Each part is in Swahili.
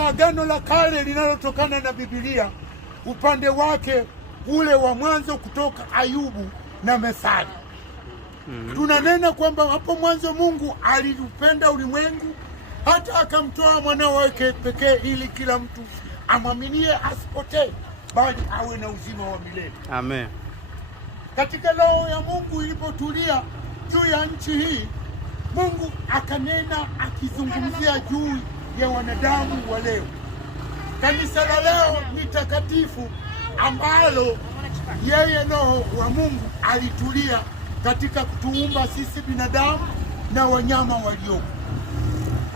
Agano la Kale linalotokana na Biblia, upande wake ule wa mwanzo kutoka Ayubu na Methali. Tunanena kwamba hapo mwanzo Mungu aliupenda ulimwengu hata akamtoa mwana wake pekee ili kila mtu amwaminie asipotee bali awe na uzima wa milele. Amen. Katika roho ya Mungu ilipotulia juu ya nchi hii, Mungu akanena akizungumzia juu ya wanadamu wa leo. Kanisa la leo ni takatifu ambalo yeye Roho wa Mungu alitulia katika kutuumba sisi binadamu na wanyama waliopo.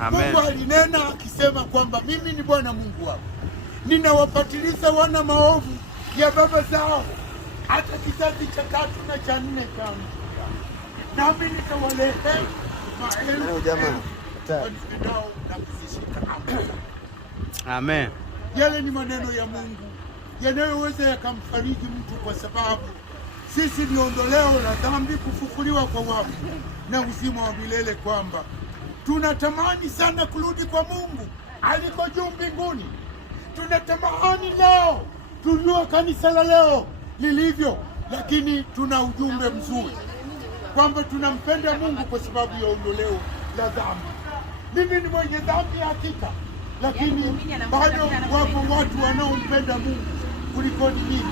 Amen. Mungu alinena akisema kwamba mimi ni Bwana Mungu wao, ninawapatiliza wana maovu ya baba zao hata kizazi cha 3 na cha 4 cha nchi, nami nitawaletea maelfu wanipendao na kuzishika amri. Amen. Yale ni maneno ya Mungu yanayoweza yakamfariji mtu, kwa sababu sisi ni ondoleo la dhambi, kufufuliwa kwa wafu na uzima wa milele, kwamba tunatamani sana kurudi kwa Mungu aliko juu mbinguni. Tunatamani leo tujue kanisa la leo lilivyo, lakini tuna ujumbe mzuri kwamba tunampenda Mungu kwa sababu ya ondoleo la dhambi. Mimi ni mwenye dhambi hakika, lakini bado wapo watu wanaompenda Mungu kuliko mimi.